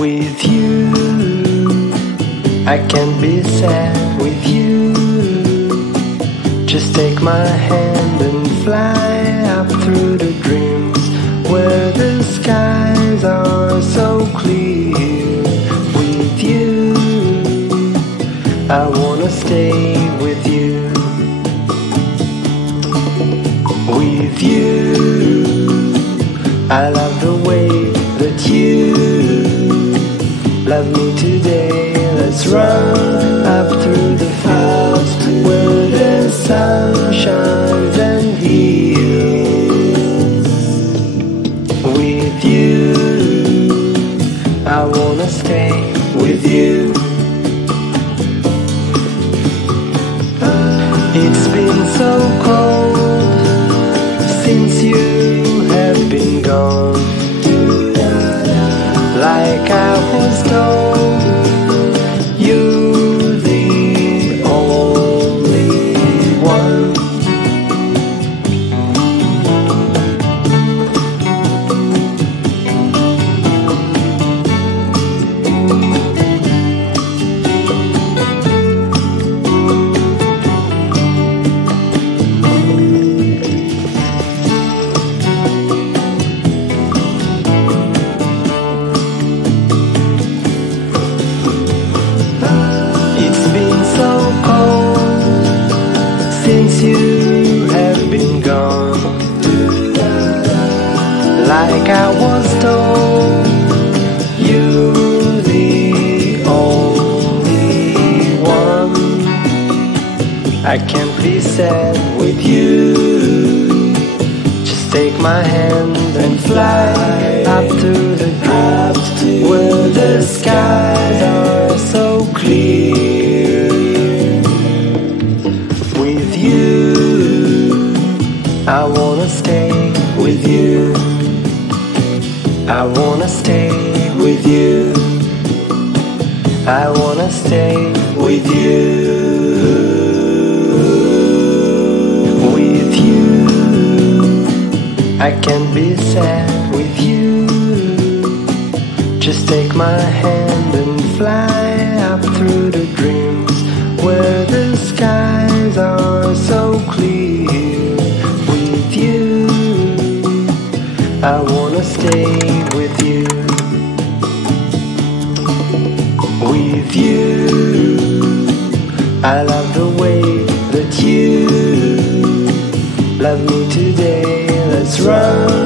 With you, I can't be sad with you. Just take my hand and fly up through the dreams where the skies are so clear. With you, I wanna stay with you. With you, I love the way that you love me today. Let's run up through the fields where the sun shines and heals. With you, I wanna stay with you. It's been so cold since you have been gone. Like I was told, you're the only one. Since you have been gone, like I was told, you're the only one. I can't be sad with you. Just take my hand and fly up to the dreams where the skies are so clear. With you, I wanna stay with you. I wanna stay with you. I wanna stay with you. With you, I can't be sad with you. Just take my hand and fly up through the dreams where the skies are so clear. With you, I wanna stay with you. With you, I love the way that you love me today. Let's run